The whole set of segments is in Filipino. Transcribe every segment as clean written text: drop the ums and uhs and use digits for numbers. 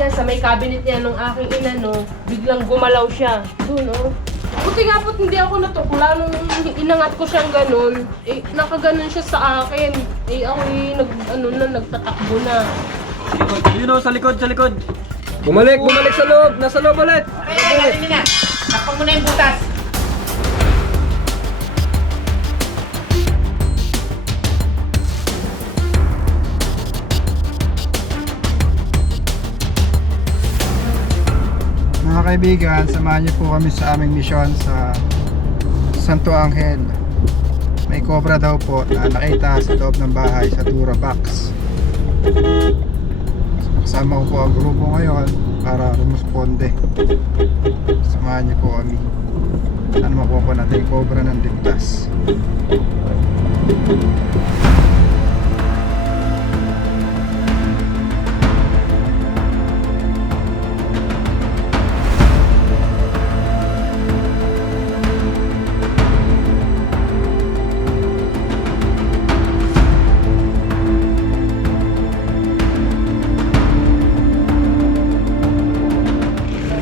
dyan sa may cabinet niya nung aking inano, biglang gumalaw siya. Doon, oh. Buti nga po't hindi ako natukla nung inangat ko siyang ganun. Eh, nakaganon siya sa akin. Eh, ako nagtatakbo na. Yun o, sa likod, sa likod. Bumalik sa loob. Nasa loob ulit. Okay, galing na. Takpan mo na yung butas. Mga kaibigan, samahan niyo po kami sa aming misyon sa Santo Angel. May cobra daw po na nakita sa loob ng bahay sa Dura Box. Kasama ko po ang grupo ngayon para rumusponde. Samahan niyo po kami. Saan makuha natin yung cobra ng ligtas.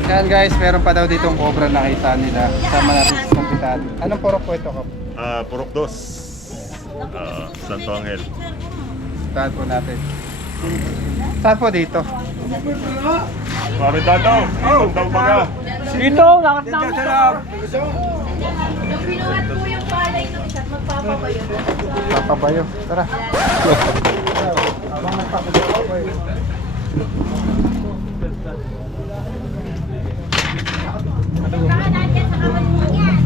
Yan guys, meron pa daw ditong cobra nakita nila. Sama natin sa kapitan. Anong purok po ito, Kap? Purok 2. Santo Angel. Saan po natin? Saan po dito? Pare Dadaw. Santo Baga. Dito, nakatama sa loob. Nung pinuhat po yung palay ng isa't magpapabayo. Papabayo. Tara. Nandiyan sa kamalungan yan.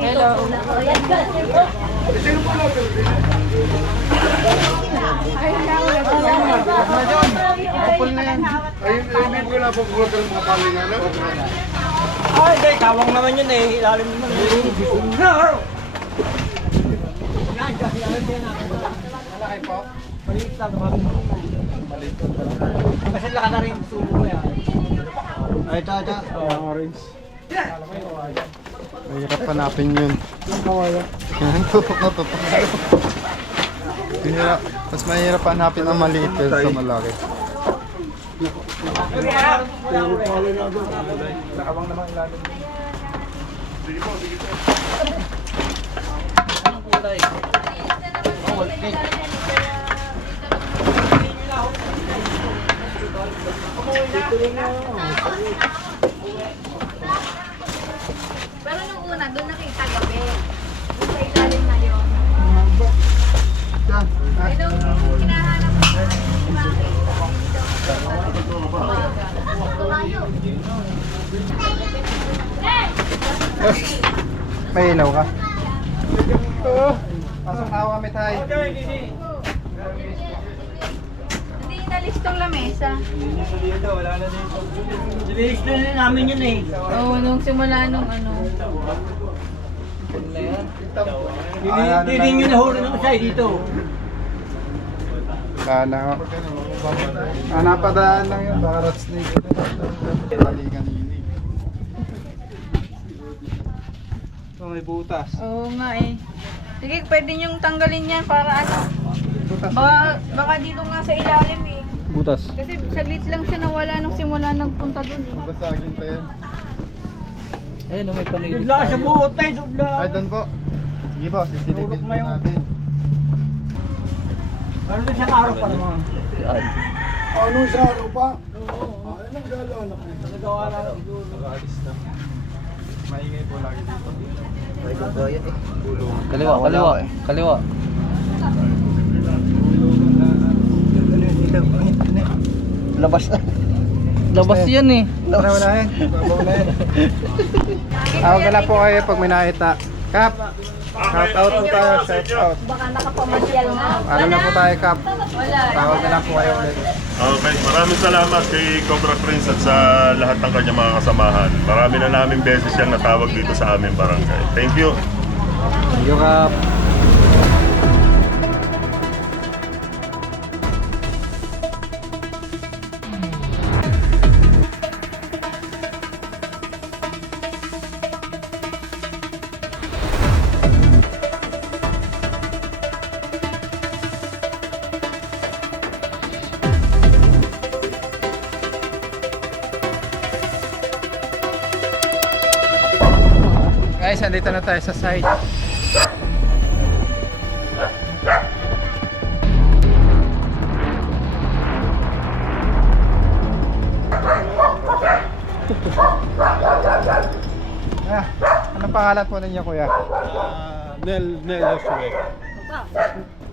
Hello. Apple na yan. Ay, hindi, kawang naman yun eh. Ilalim naman. Malaki po. Maliit lang. Kasi laka na rin sumo ko yan. Ay, ito. Yung orange. Mahirap hanapin yun. Yan, tutok na tutok. Mas mahirap hanapin ang maliit sa malaki. Nakawang naman ilalim. Sige po, sige po. Anong kulay? Oh, pink. Pero nung una, doon nakita gabi. Doon sa ilalim na yun. Yan. Ay, nung hinahanap ko, hindi makita. Tumayo. May ilaw ka? Pasok na ako kami tayo. Hindi inalis tong lamesa. Wala na dito. Dinilis na namin yun eh. Oo, nung simula nung ano. Hindi nyo nahuli ng usay dito. Sana ako. Napadaan lang yun. Baka rat snake. Balikan yun. Ito may butas. Oo nga eh. Sige, pwede niyong tanggalin yan para ano. Butas. Baka dito nga sa ilalim eh. Butas. Kasi saglit lang siya nawala nung simula nagpunta dun eh. Basagin pa yan. Ayun, may panigid. Sudla sa buhot tayo, sudla. Ay, doon po. Sige po, sisilipin po natin. Ano na siyang araw pa naman? Ano siya, ano pa? Nagawa na siguro. Nag-aalis na. Maingay po lagi dito. Kaliwa. Labas yan eh. Tara, unahin. Babaw na yan. Tawag na lang po kayo pag may nakita. Kap! Shout out po tayo, shout out. Baka nakapamasyal na. Ano na po tayo, Kap? Wala. Tawag na lang po kayo ulit. Okay, maraming salamat kay Cobra Prince at sa lahat ng kanyang mga kasamahan. Marami na naming beses siyang natawag dito sa aming barangay. Thank you. Thank you, Kap. guys, andito na tayo sa site. Anong pangalan po ninyo, kuya? Nel Joshua.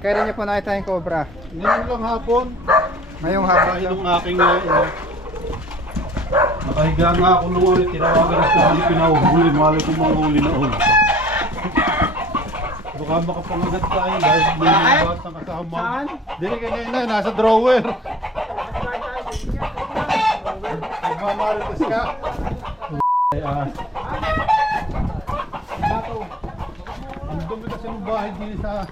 Kailan niyo po nakita yung cobra? Ngayon lang hapon. Ngayong hapon Dahil lang. yung aking nakahiga nga ako nung ulit. Tinawagan ako hindi pinahuhuli. Malay ko manghuli na ulit. Baka makapangagat tayo dahil may mga batang kasama. Dili kanina, nasa drawer. Nagmamarites ka. Ay, ang dumi kasi ng bahay din sa...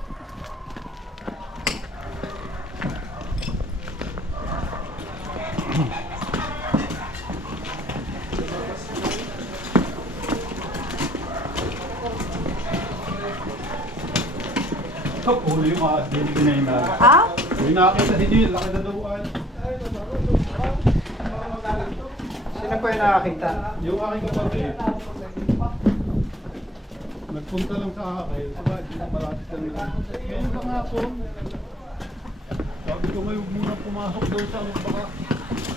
Huli yung mga dinay na. Ha? May nakita si Jill, laki na dawan. Sino po yung nakakita? Yung aking kapatid. Nagpunta lang sa akin. Saka, hindi na malapit lang nila. Ngayon lang ako. Sabi ko may huwag muna pumasok doon sa mga baka.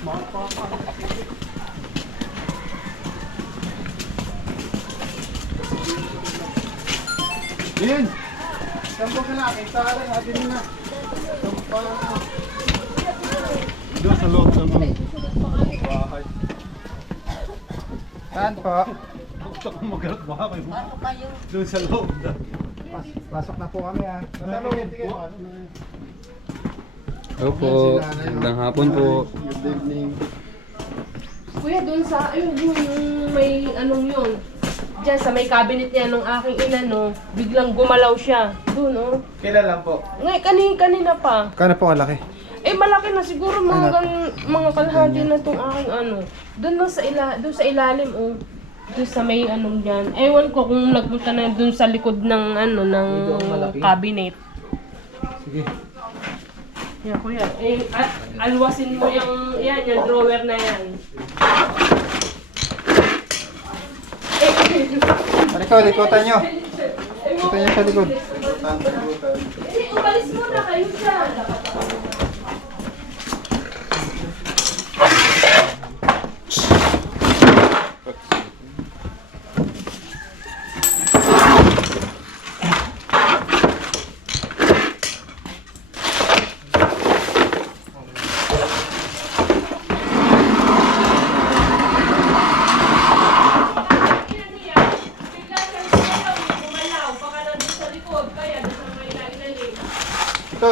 Makapakan. Yan! Saan po ka nakita? Atin na. Doon sa loob ng bahay. Saan po? Gusto ko magalat bahay mo. Doon sa loob. Pasok na po kami ha. Nasa loob. Opo, magandang hapon po. Good evening. Kuya, doon sa, ayun, yung may anong yun. Diyan sa may cabinet niya nung aking inano, biglang gumalaw siya. Doon, oh. Kailan lang po? Ngayon, kanina pa. Kano po kalaki? Eh, malaki na siguro mga kalahati na tong aking ano. Doon lang doon sa ilalim, oh. Doon sa may anong diyan. Ewan ko kung nagpunta na doon sa likod ng ano ng cabinet. Sige. Yan, kuya. Eh, alwasin mo yung drawer na yan. Sa likod, ikutan nyo. Ikutan nyo sa likod. Umalis muna kayo dyan.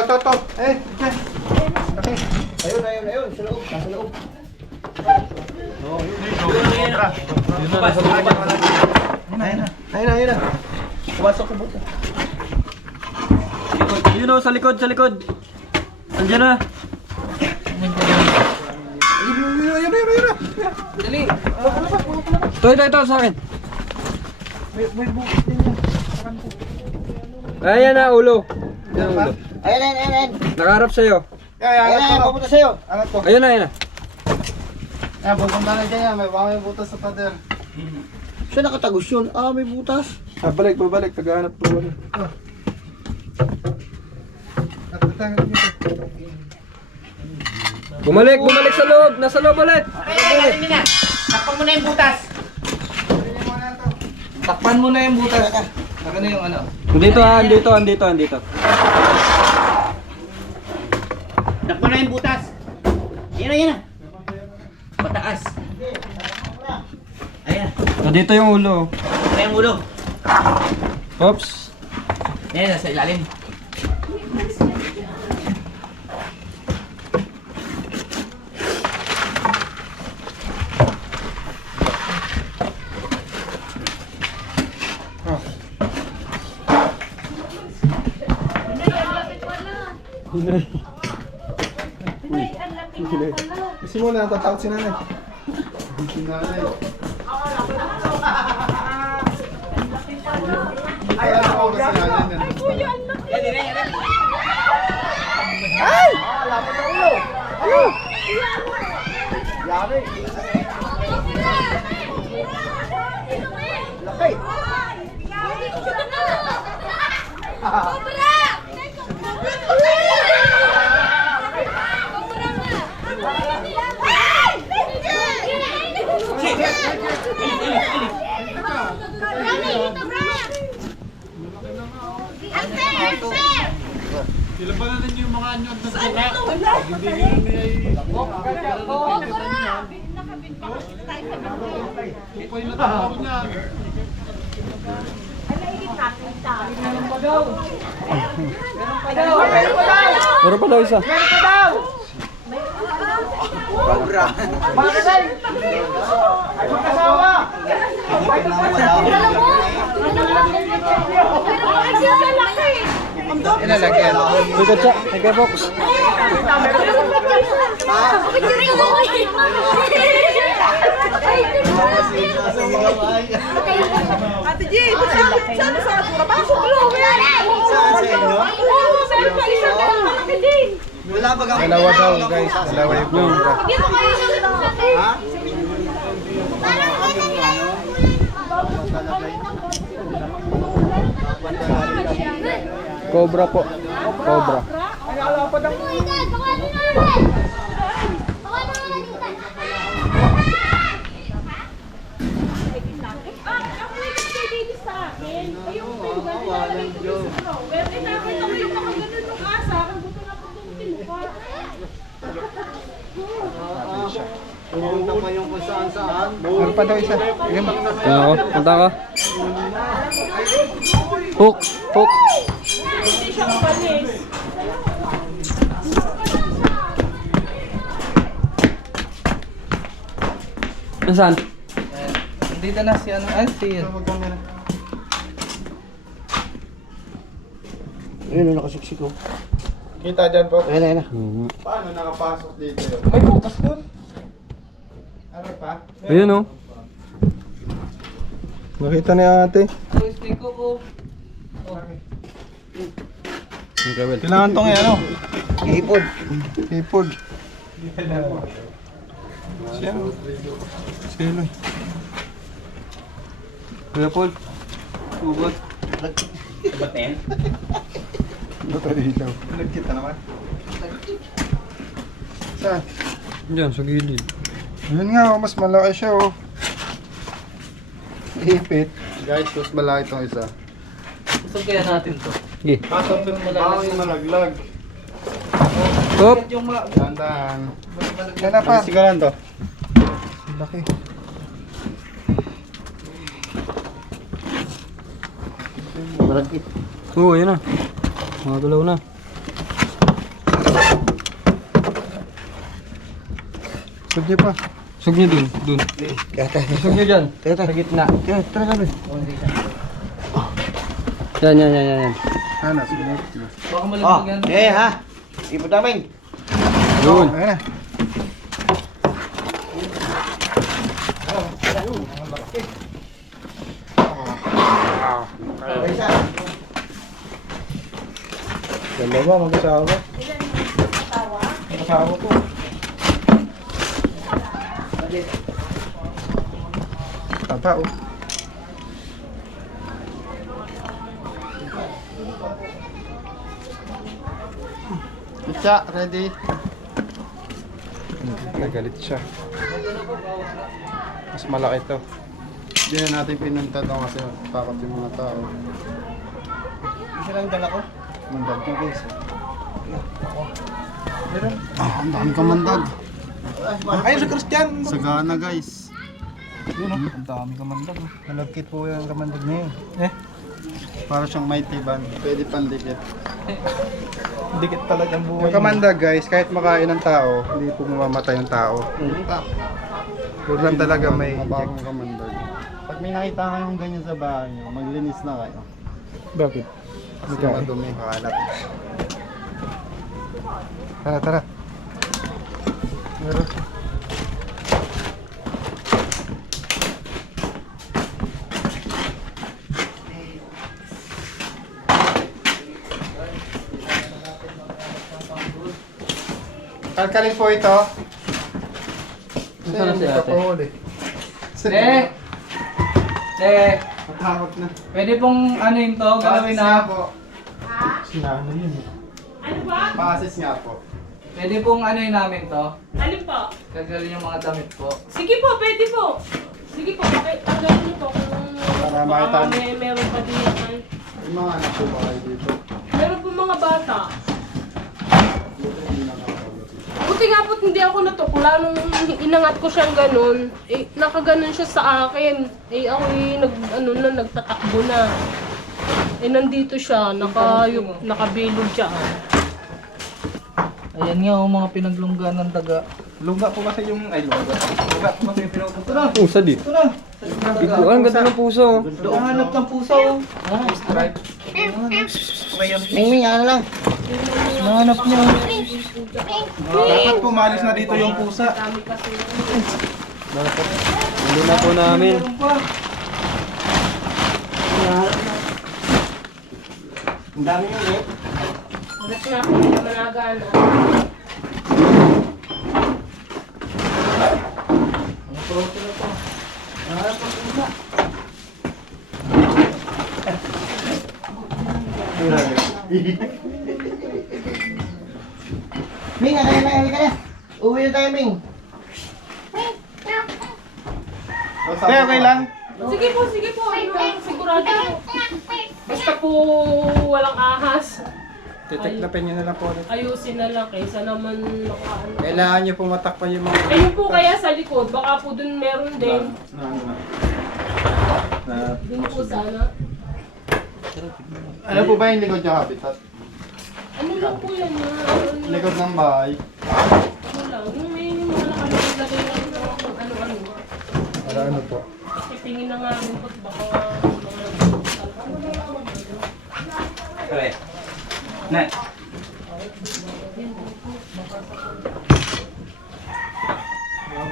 To. Eh, dyan. Okay. Ayun. Sa loob. Nasa loob. Ayun na. Pumasok ko buto. Yun o, sa likod. Andiyan na. Ayun. Dali. Ito sa akin. May bukit din yan. Ayan na, ulo. Ayan, ulo. Ayan. Nakaharap sa'yo. Ayan, Papunta sa'yo. Angat po. Ayun na. Ayan, pupunta na dyan yan. May butas sa pader. Saan nakatagos yun? Ah, may butas. Babalik. Tagahanap po. At tatanggal dito. Bumalik sa loob. Nasa loob ulit. Ay, na. Takpan mo na yung butas. Takpan mo na yung butas. Saka na yung ano. Andito. Takpan na yung butas. Yan na. Pataas. Ayan. Dito yung ulo. Ano yung ulo? Oops. Ayan, nasa ilalim. Kasi muna, natatakot si nanay. Si nanay. Ay, ako kasi nanay. Ay, kuya, ang laki. Ay! Lapit na ulo. Ano? Yari. Laki. Cobra! Sila pa na ninyo yung mga anyod na sila. Hindi nyo Kupay na tao niya. Meron pa daw isa. Ilalagyan. Bigat siya. Ikaw, Box. Ate G, saan sa atura? Pasok lang! Saan sa inyo? Oo, meron pa isang malaki din. Dalawa daw guys, dalawa yung cobra. Hindi mo kayo nang Ha? Cobra po. Cobra. Meron pa daw isa. Ayun. Kaya ako. Punta ka. Hook. Hook. Hindi siya kapalis. Nasaan? Dito na si ano, ay si Kita dyan po. Paano nakapasok dito yun? May bukas doon. Ano pa? Ayun oh. Nakita ni ate. Kailangan tong ano? Hipod. Hipod. Siya. Sino? Kuya Paul. Ugot. Baten. Bato ilaw. Nagkita naman. Saan? Diyan, sa gilid. Yun nga, oh, mas malaki siya oh. Ipit. Guys, mas malaki itong isa. Gusto kaya natin to. Sige. Bawang malaglag. Hop. Tandaan. Yan na pa. Sigaran to. Laki. Oo, yun na. Mga galaw na. Sug niya pa. Sug niyo dun. Dun. Sug niyo dyan. Sa gitna. Tara kami. Yan. Ano, sunod. Baka malamig yan. ha? Ipot namin. Yun. Ayun na. Dalawa, mag-asawa. Mag-asawa ko. Tapa, oh. Itcha, ready? Nagalit siya. Mas malaki to. Hindi na natin pinunta to kasi takot yung mga tao. Isa lang dala ko? Mandag yung guys. Meron? Ang dami kang mandag. Ay, sa Christian! Sagana guys. Yun o, ang dami kang mandag. Nalagkit po yung kamandag na yun. Para siyang may tiban. Pwede pandikit. Dikit talagang buhay. Yung kamandag guys, kahit makain ng tao, hindi po mamamatay yung tao. Huwag lang talaga may bagong kamandag. Pag may nakita kayong ganyan sa bahay nyo, maglinis na kayo. Bakit? Kasi madumi. Makalat. Tara, tara. Meron. Kalkalin po ito. Saan na si ate? Eh, Matakot na. pwede pong ano yun to, galawin na. po. Ano yun eh. Ano ba? Pa-assist nga po. Pwede pong ano yun namin to. Alin po? Gagalin yung mga damit po. Sige po, pwede po. Sige po, tanggalin niyo po kung Para baka makita. meron pa din yan. Yung mga anak ko ba kayo dito? Meron po mga bata. Buti nga po hindi ako natukla nung inangat ko siyang ganun. Eh, nakaganon siya sa akin. Eh, ako nagtatakbo na. Eh, nandito siya, nakabilog siya. Ayan nga, mga pinaglungga ng daga. Lungga po kasi yung... Ay, lungga po kasi yung pinupunta na. Pusa dito. Ito na! Ang ganda ng puso. Doon hanap ng puso. Stripe. Mingming, ano lang. Hanap niya. Dapat pumalis na dito yung pusa. Dami kasi. Hindi na po namin. Meron pa. Ang dami yung ulit. Ulit nga po, hindi naman nagana. Ang proto na to. Hanap ng pusa. Ming, halika na. Uwi na tayo, Ming. Okay, okay lang. Sige po. Ano, sigurado po. Basta po walang ahas. Titeklapin nyo na lang po. Ayusin na lang kaysa naman nakaano. Kailangan nyo pumatakpan yung mga... Ayun po kaya sa likod, baka po dun meron din. Dun po sana. Ano po ba yung likod yung habitat? Ano lang po yan Likod ng bahay. Ano lang, yung may mga nakalagay lang ng kung ano-ano. Para ano po? Kasi tingin na nga rin po, baka... Kaya. Na.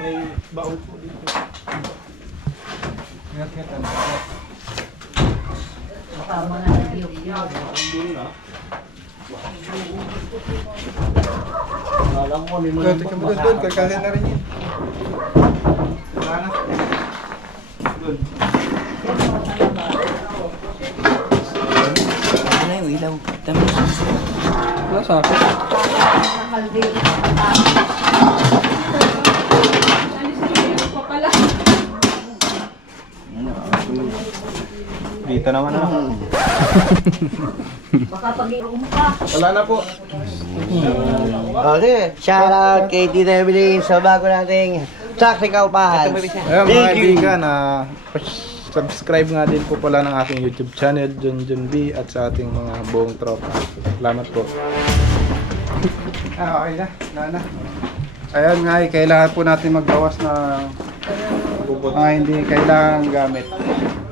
May baon po dito. Ingat-ingat ano. Tingnan mo doon, kalkalin na rin yun. Wala na. Doon. Ano yung ilaw? Wala sa akin. Pa pala. Dito naman ako. Wala na po. Okay, shout out kay Tita Evelyn sa bago nating Tactical Pahal. Ayun mga kaibigan, subscribe nga din po pala ng aking YouTube channel, Junjun B, at sa ating mga buong tropa. Salamat po. Okay na, na. Ayan nga, kailangan po natin magbawas ng hindi kailangan gamit.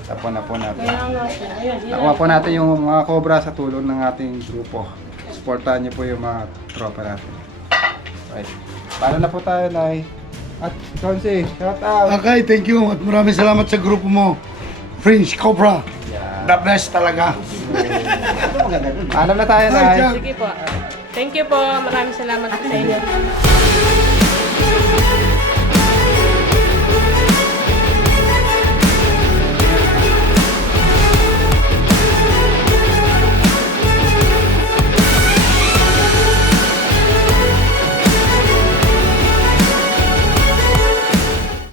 Tapon na po natin. Kaya nga po, ayan, Nakuha po natin yung mga cobra sa tulong ng ating grupo. Supportahan niyo po yung mga tropa natin. Right. Para na po tayo, Nay. At Chauncey, shout out! Okay, thank you at maraming salamat sa grupo mo. Fringe Cobra. The best talaga. Alam na tayo, Nay. sige po. Thank you po, maraming salamat po sa inyo.